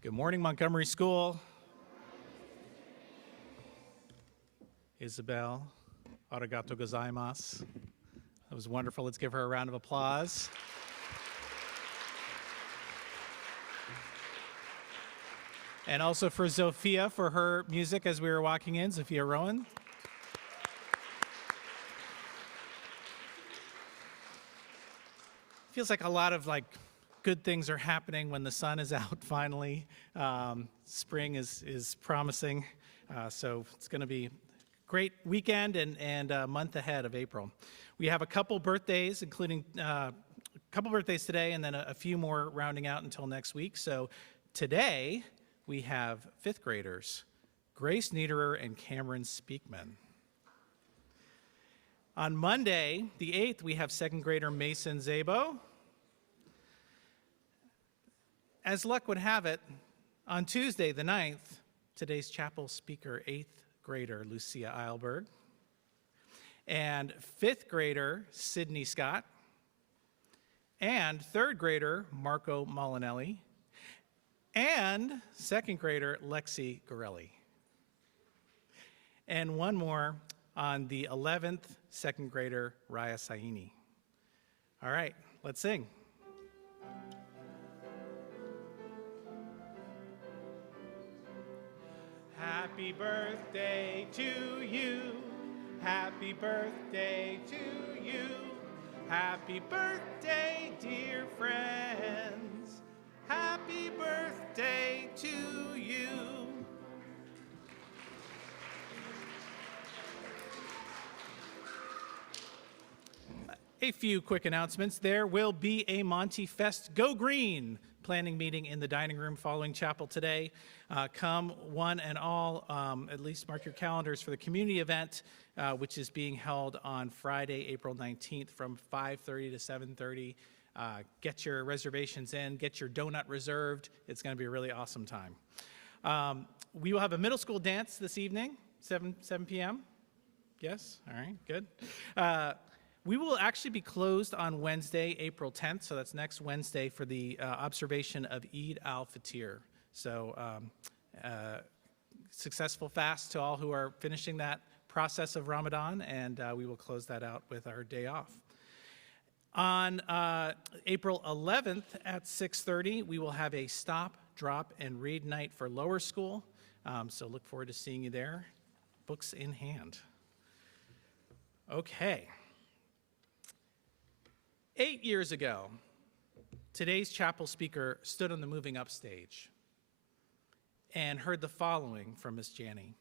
Good morning, Montgomery School. Isabel, arigato gozaimasu. That was wonderful. Let's give her a round of applause. And also for Zofia for her music as we were walking in, Zofia Rowan. Feels like a lot of good things are happening when the sun is out finally. Spring is promising, so it's going to be a great weekend and a month ahead of April. We have a couple birthdays, including a couple birthdays today, and then a few more rounding out until next week. So today we have fifth graders, Grace Niederer and Cameron Speakman. On Monday, the 8th, we have second grader Mason Zabo. As luck would have it, on Tuesday, the 9th, today's chapel speaker, 8th grader Lucia Eilberg, and 5th grader Sydney Scott, and 3rd grader Marco Molinelli, and 2nd grader Lexi Gorelli. And one more on the 11th, 2nd grader Raya Saini. All right, let's sing. Happy birthday to you. Happy birthday to you. Happy birthday, dear friends. Happy birthday to you. A few quick announcements. There will be a Monty Fest Go Green planning meeting in the dining room following chapel today. Come one and all, at least mark your calendars for the community event, which is being held on Friday, April 19th from 5:30 to 7:30. Get your reservations in, get your donut reserved. It's going to be a really awesome time. We will have a middle school dance this evening, 7 p.m. Yes? All right, good. We will actually be closed on Wednesday, April 10th, so that's next Wednesday for the observation of Eid al-Fitr. So successful fast to all who are finishing that process of Ramadan, and we will close that out with our day off. On April 11th at 6:30, we will have a stop, drop, and read night for lower school. So look forward to seeing you there, books in hand. Okay. 8 years ago, today's chapel speaker stood on the moving up stage and heard the following from Miss Janney.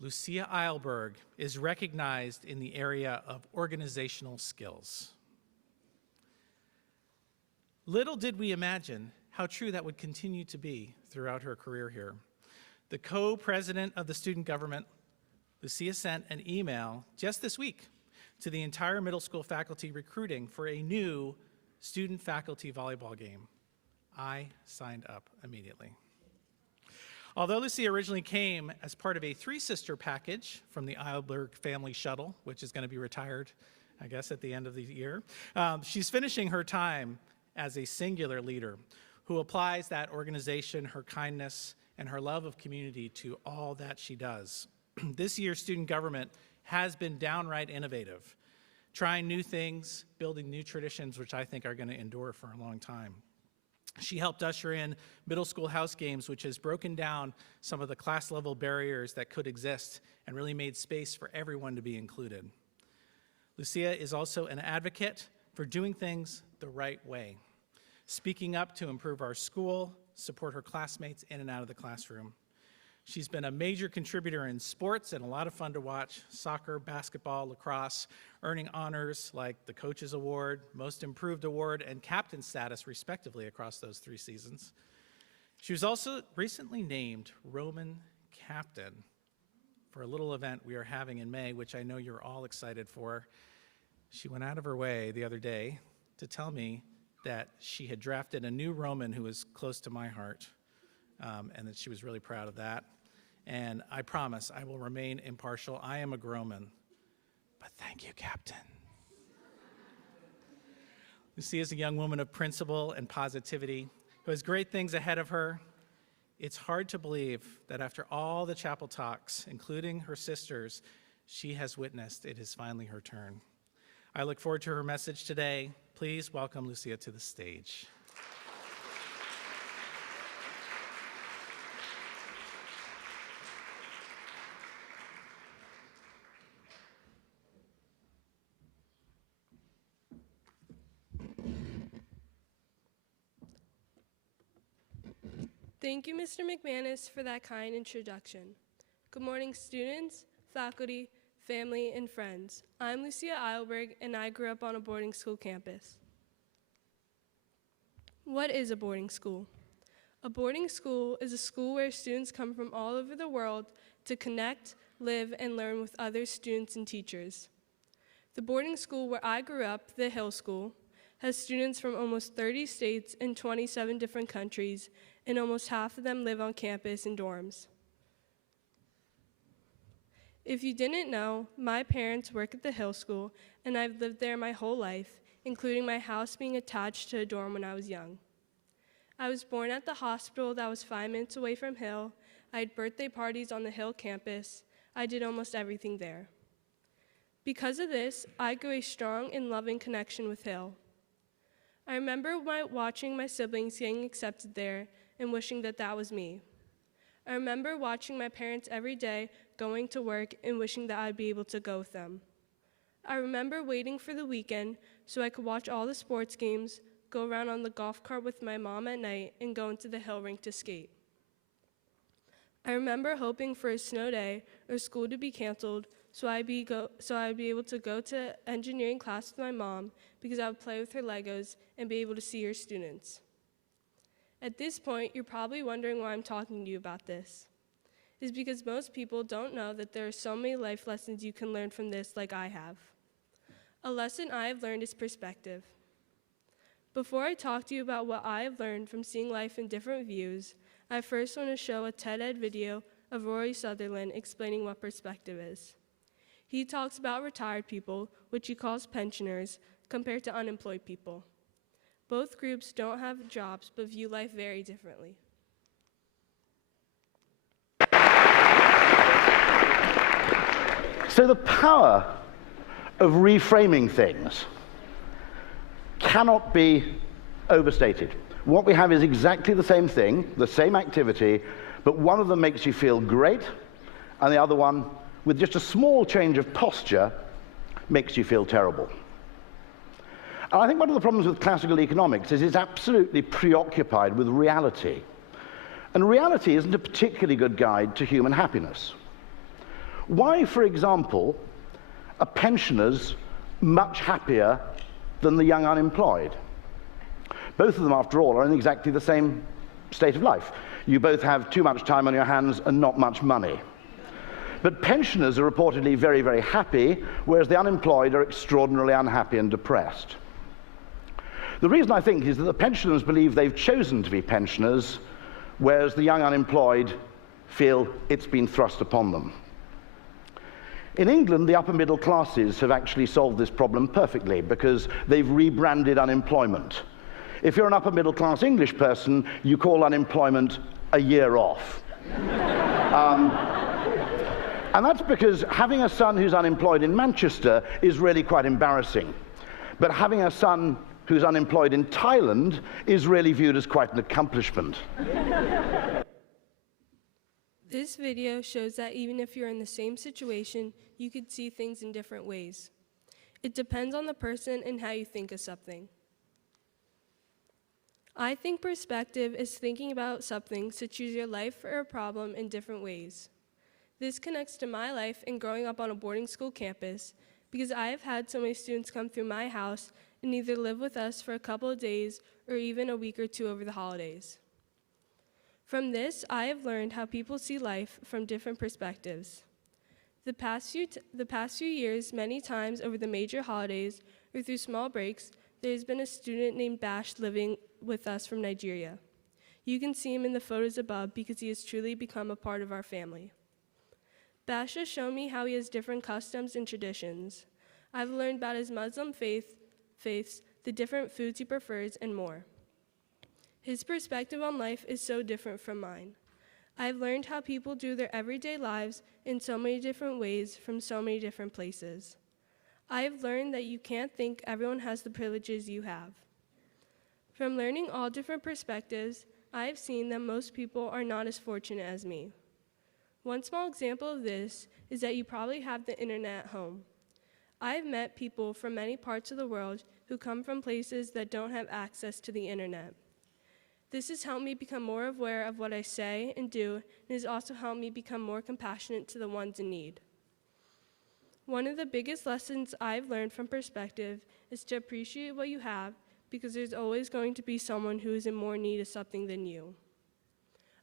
Lucia Eilberg is recognized in the area of organizational skills. Little did we imagine how true that would continue to be throughout her career here. The co-president of the student government, Lucia sent an email just this week to the entire middle school faculty recruiting for a new student-faculty volleyball game. I signed up immediately. Although Lucia originally came as part of a three-sister package from the Eilberg family shuttle, which is going to be retired, I guess, at the end of the year, she's finishing her time as a singular leader who applies that organization, her kindness, and her love of community to all that she does. This year's student government has been downright innovative, trying new things, building new traditions, which I think are going to endure for a long time. She helped usher in middle school house games, which has broken down some of the class-level barriers that could exist and really made space for everyone to be included. Lucia is also an advocate for doing things the right way, speaking up to improve our school, support her classmates in and out of the classroom. She's been a major contributor in sports and a lot of fun to watch: soccer, basketball, lacrosse, earning honors like the Coaches Award, Most Improved Award, and captain status, respectively, across those 3 seasons. She was also recently named Roman captain for a little event we are having in May, which I know you're all excited for. She went out of her way the other day to tell me that she had drafted a new Roman who was close to my heart, and that she was really proud of that. And I promise I will remain impartial. I am a Groman, but thank you, Captain. Lucia is a young woman of principle and positivity. who has great things ahead of her. It's hard to believe that after all the chapel talks, including her sisters, she has witnessed it is finally her turn. I look forward to her message today. Please welcome Lucia to the stage. Thank you, Mr. McManus, for that kind introduction. Good morning, students, faculty, family, and friends. I'm Lucia Eilberg, and I grew up on a boarding school campus. What is a boarding school? A boarding school is a school where students come from all over the world to connect, live, and learn with other students and teachers. The boarding school where I grew up, the Hill School, has students from almost 30 states and 27 different countries, and almost half of them live on campus in dorms. If you didn't know, my parents work at the Hill School, and I've lived there my whole life, including my house being attached to a dorm when I was young. I was born at the hospital that was 5 minutes away from Hill. I had birthday parties on the Hill campus. I did almost everything there. Because of this, I grew a strong and loving connection with Hill. I remember watching my siblings getting accepted there and wishing that that was me. I remember watching my parents every day going to work and wishing that I'd be able to go with them. I remember waiting for the weekend so I could watch all the sports games, go around on the golf cart with my mom at night, and go into the Hill rink to skate. I remember hoping for a snow day or school to be canceled so I'd be able to go to engineering class with my mom because I would play with her Legos and be able to see her students. At this point, you're probably wondering why I'm talking to you about this. It's because most people don't know that there are so many life lessons you can learn from this like I have. A lesson I have learned is perspective. Before I talk to you about what I have learned from seeing life in different views, I first want to show a TED-Ed video of Rory Sutherland explaining what perspective is. He talks about retired people, which he calls pensioners, compared to unemployed people. Both groups don't have jobs, but view life very differently. So the power of reframing things cannot be overstated. What we have is exactly the same thing, the same activity, but one of them makes you feel great, and the other one, with just a small change of posture, makes you feel terrible. And I think one of the problems with classical economics is it's absolutely preoccupied with reality. And reality isn't a particularly good guide to human happiness. Why, for example, are pensioners much happier than the young unemployed? Both of them, after all, are in exactly the same state of life. You both have too much time on your hands and not much money. But pensioners are reportedly very, very happy, whereas the unemployed are extraordinarily unhappy and depressed. The reason, I think, is that the pensioners believe they've chosen to be pensioners, whereas the young unemployed feel it's been thrust upon them. In England, the upper middle classes have actually solved this problem perfectly because they've rebranded unemployment. If you're an upper middle class English person, you call unemployment a year off. And that's because having a son who's unemployed in Manchester is really quite embarrassing. But having a son who's unemployed in Thailand is really viewed as quite an accomplishment. This video shows that even if you're in the same situation, you could see things in different ways. It depends on the person and how you think of something. I think perspective is thinking about something to choose your life or a problem in different ways. This connects to my life and growing up on a boarding school campus because I have had so many students come through my house and either live with us for a couple of days or even a week or two over the holidays. From this, I have learned how people see life from different perspectives. The past few years, many times over the major holidays or through small breaks, there has been a student named Bash living with us from Nigeria. You can see him in the photos above because he has truly become a part of our family. Bash has shown me how he has different customs and traditions. I've learned about his Muslim faiths, the different foods he prefers, and more. His perspective on life is so different from mine. I've learned how people do their everyday lives in so many different ways from so many different places. I've learned that you can't think everyone has the privileges you have. From learning all different perspectives, I've seen that most people are not as fortunate as me. One small example of this is that you probably have the internet at home. I've met people from many parts of the world who come from places that don't have access to the internet. This has helped me become more aware of what I say and do, and has also helped me become more compassionate to the ones in need. One of the biggest lessons I've learned from perspective is to appreciate what you have, because there's always going to be someone who is in more need of something than you.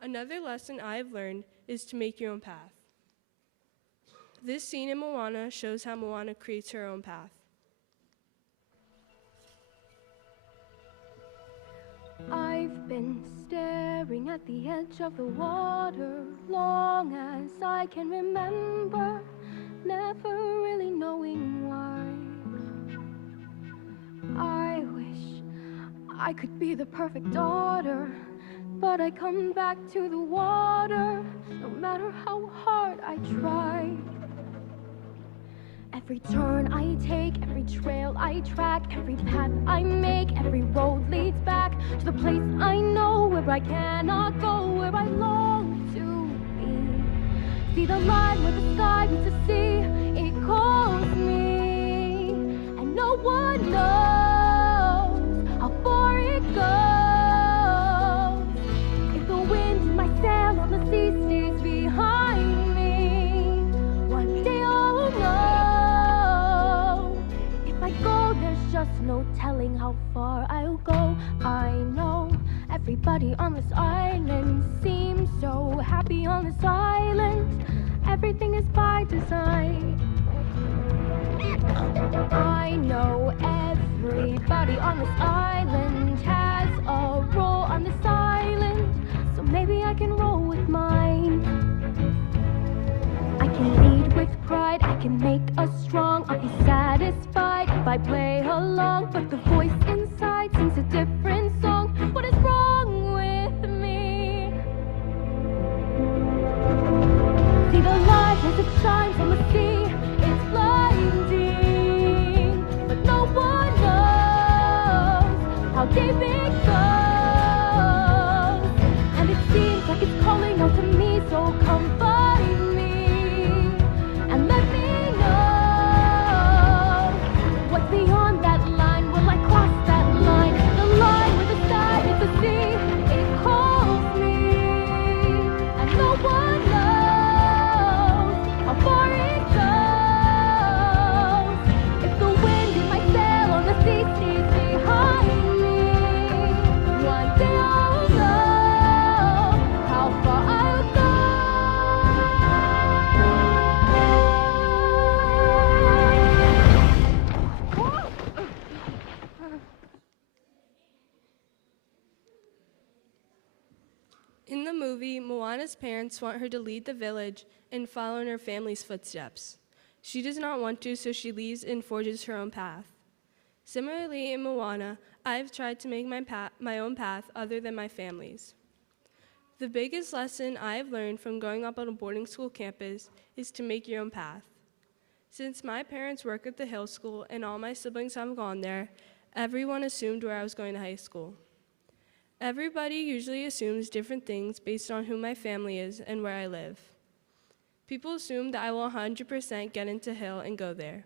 Another lesson I've learned is to make your own path. This scene in Moana shows how Moana creates her own path. I've been staring at the edge of the water long as I can remember, never really knowing why. I wish I could be the perfect daughter, but I come back to the water no matter how hard I try. Every turn I take, every trail I track, every path I make, every road leads back to the place I know where I cannot go, where I long to be. See the line where the sky meets the sea, it calls me, and no one knows how far it goes. If the wind in my sail on the sea stays behind me, one day I'll know. If I go, there's just no telling how far I'll go. I know everybody on this island seems so happy on this island. Everything is by design. I know everybody on this island has a role on this island, so maybe I can roll with mine. I can lead with pride, I can make us strong. I'll be satisfied if I play along, but the voice inside sings a different song. What is wrong with me? See the light as it shines on the sea, it's blinding, but no one knows how deep it goes. And it seems like it's calling out to me, so come find me and let me know what's beyond that line. Will I cross that line? The line where the sky meets the sea, it calls me, and no one knows how far it goes. If the wind in my sail on the sea stays behind me, one day I'll know how far I'll go. In the movie, Moana's parents want her to lead the village and follow in her family's footsteps. She does not want to, so she leaves and forges her own path. Similarly, in Moana, I've tried to make my own path other than my family's. The biggest lesson I've learned from growing up on a boarding school campus is to make your own path. Since my parents work at the Hill School and all my siblings have gone there, everyone assumed where I was going to high school. Everybody usually assumes different things based on who my family is and where I live. People assume that I will 100% get into Hill and go there.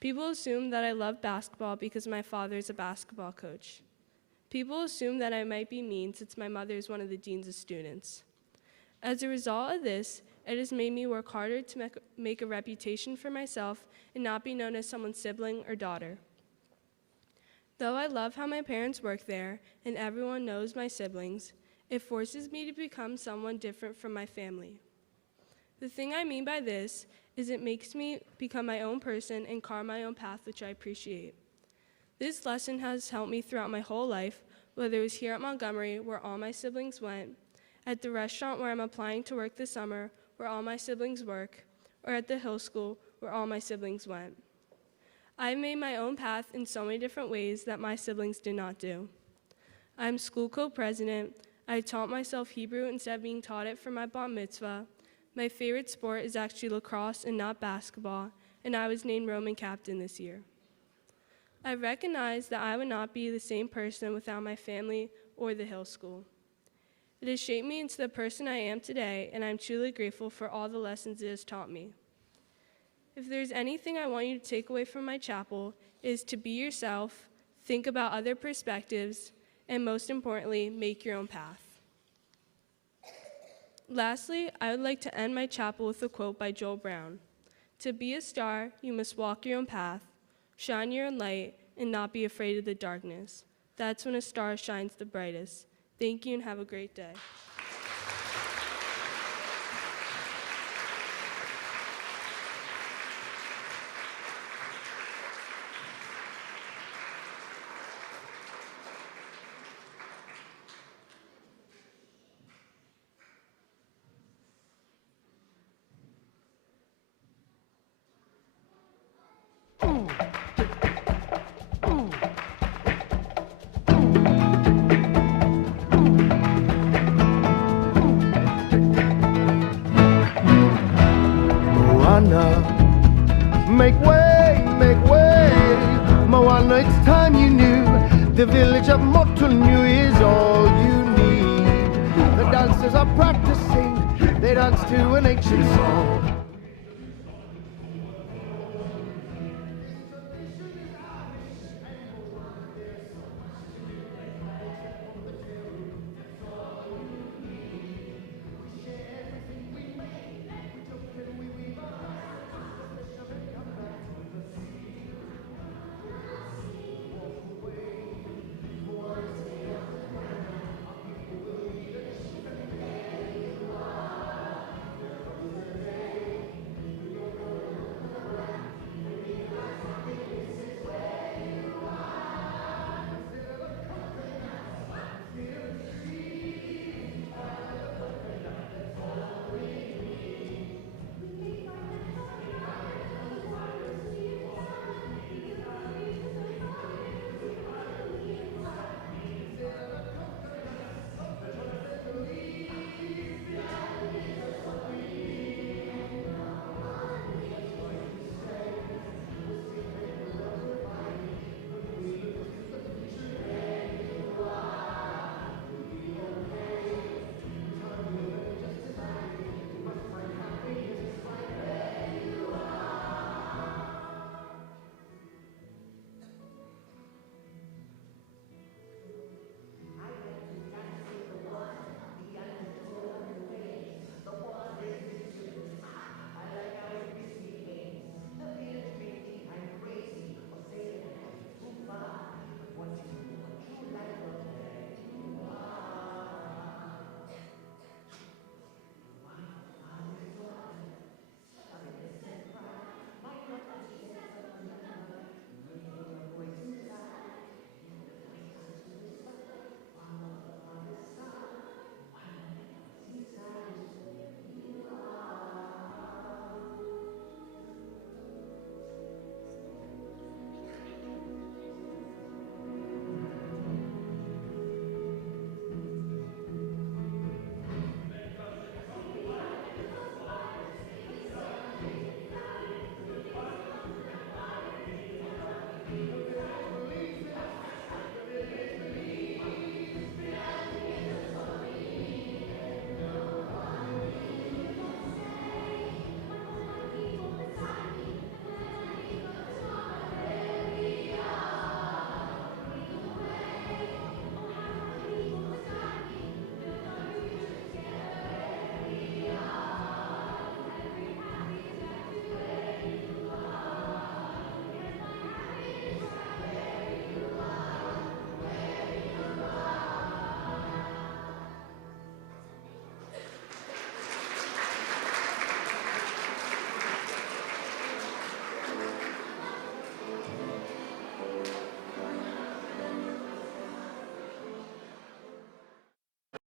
People assume that I love basketball because my father is a basketball coach. People assume that I might be mean since my mother is one of the deans of students. As a result of this, it has made me work harder to make a reputation for myself and not be known as someone's sibling or daughter. Though I love how my parents work there and everyone knows my siblings, it forces me to become someone different from my family. The thing I mean by this is it makes me become my own person and carve my own path, which I appreciate. This lesson has helped me throughout my whole life, whether it was here at Montgomery, where all my siblings went, at the restaurant where I'm applying to work this summer, where all my siblings work, or at the Hill School, where all my siblings went. I've made my own path in so many different ways that my siblings did not do. I'm school co-president. I taught myself Hebrew instead of being taught it for my bat mitzvah. My favorite sport is actually lacrosse and not basketball, and I was named Roman captain this year. I recognize that I would not be the same person without my family or the Hill School. It has shaped me into the person I am today, and I'm truly grateful for all the lessons it has taught me. If there's anything I want you to take away from my chapel, it is to be yourself, think about other perspectives, and most importantly, make your own path. Lastly, I would like to end my chapel with a quote by Joel Brown. To be a star, you must walk your own path, shine your own light, and not be afraid of the darkness. That's when a star shines the brightest. Thank you and have a great day. Make way, make way, Moana, it's time you knew. The village of Motunui is all you need. The dancers are practicing, they dance to an ancient song.